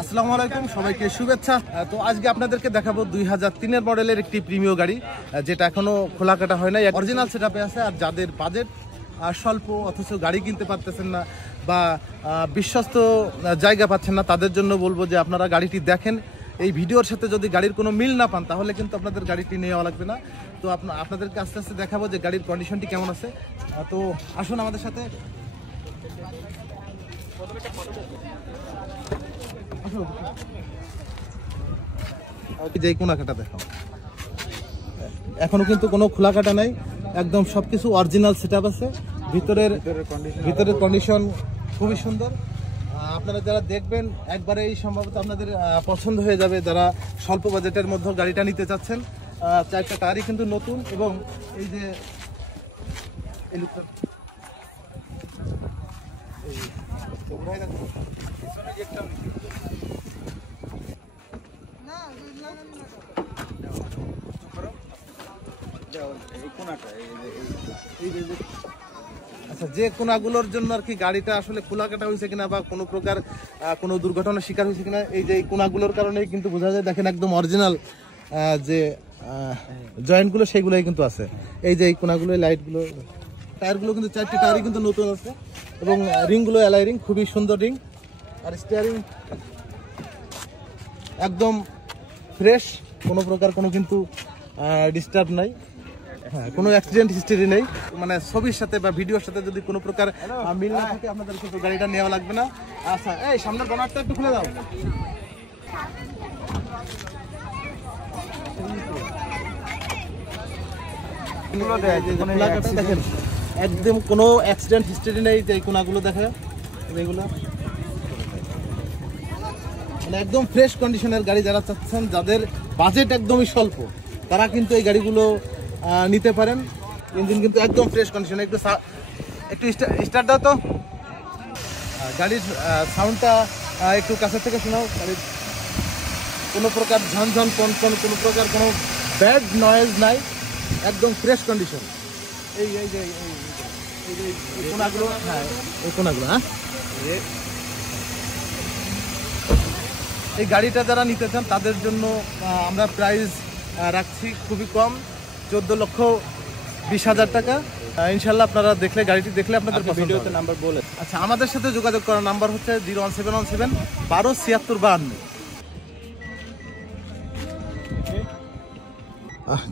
আসসালামু আলাইকুম, সবাইকে শুভেচ্ছা। তো আজকে আপনাদেরকে দেখাবো 2003 মডেলের একটি প্রিমিয় গাড়ি, যেটা এখনো খোলা কাটা হয় নাই, অরিজিনাল সেটআপে আছে। আর যাদের বাজেট স্বল্প অথচ গাড়ি কিনতে পারতেছেন না বা বিশ্বস্ত জায়গা পাচ্ছেন না, তাদের জন্য বলবো যে আপনারা গাড়িটি দেখেন। এই ভিডিওর সাথে যদি গাড়ির কোনো মিল না পান তাহলে কিন্তু আপনাদের গাড়িটি নেওয়া লাগবে না। তো আপনাদেরকে আস্তে আস্তে দেখাবো যে গাড়ির কন্ডিশনটি কেমন আছে। তো আসুন আমাদের সাথে। যে কোনা কাটা দেখাও, এখনো কিন্তু কোনো খোলা কাটা নাই, একদম সবকিছু অরিজিনাল সেটআপ আছে। ভিতরের কন্ডিশন খুবই সুন্দর। আপনারা যারা দেখবেন একবারে এই সম্ভবত আপনাদের পছন্দ হয়ে যাবে, যারা স্বল্প বাজেটের মধ্যে গাড়িটা নিতে চাচ্ছেন। চারটা টায়ারই কিন্তু নতুন, এবং এই যে আচ্ছা, যে কোনাগুলোর জন্য আর কি গাড়িটা আসলে খোলা কাটা হয়েছে কিনা বা কোনো প্রকার কোনো দুর্ঘটনার শিকার হয়েছে কিনা, এই যে এই কোনাগুলোর কারণেই কিন্তু বোঝা যায়। দেখেন একদম অরিজিনাল যে জয়েন্টগুলো সেগুলোই কিন্তু আছে। এই যে এই কোনাগুলো, লাইটগুলো, টায়ারগুলো কিন্তু চারটি টায়ারই কিন্তু নতুন আছে, এবং রিংগুলো অ্যালয় রিং, খুবই সুন্দর রিং। আর স্টিয়ারিং একদম ফ্রেশ, কোনো প্রকার কোনো কিন্তু ডিস্টার্ব নাই। হ্যাঁ, কোনো অ্যাক্সিডেন্ট হিস্টরি নেই। মানে ছবির সাথে বা ভিডিওর সাথে যদি কোনো প্রকার মিল না থাকে আপনাদের কিন্তু গাড়িটা নেওয়া লাগবে না। আচ্ছা, এই সামনের বনারটা একটু খুলে দাও। দেখেন একদম কোনো অ্যাক্সিডেন্ট হিস্টরি নেই। যে কোনাগুলো দেখে, এগুলো মানে একদম ফ্রেশ কন্ডিশনের গাড়ি। যারা চাচ্ছেন, যাদের বাজেট একদমই স্বল্প, তারা কিন্তু এই গাড়িগুলো নিতে পারেন। ইঞ্জিন কিন্তু একদম ফ্রেশ কন্ডিশন। একটু স্টার্ট দাও তো। গাড়ির সাউন্ডটা একটু কাছে থেকে শোনাও। গাড়ির কোনো প্রকার ঝনঝন কনকন, কোনো প্রকার কোনো ব্যাড নয়েজ নাই, একদম ফ্রেশ কন্ডিশন। এই এই যে এই কোনাগুলো, হ্যাঁ এই কোনাগুলো, হ্যাঁ এই গাড়িটা যারা নিতে চান তাদের জন্য আমরা প্রাইস রাখছি খুবই কম, 14,20,000 টাকা। ইনশাল্লাহ আপনারা দেখলে, গাড়িটি দেখলে আপনাদের ভিডিওতে নাম্বার বলে। আচ্ছা, আমাদের সাথে যোগাযোগ করার নাম্বার হচ্ছে 01717 12 76 52।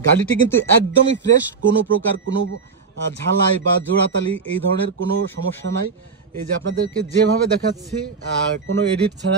গাড়িটি কিন্তু একদমই ফ্রেশ, কোনো প্রকার কোনো ঝালাই বা জোড়াতালি এই ধরনের কোনো সমস্যা নাই। এই যে আপনাদেরকে যেভাবে দেখাচ্ছি, কোনো এডিট ছাড়া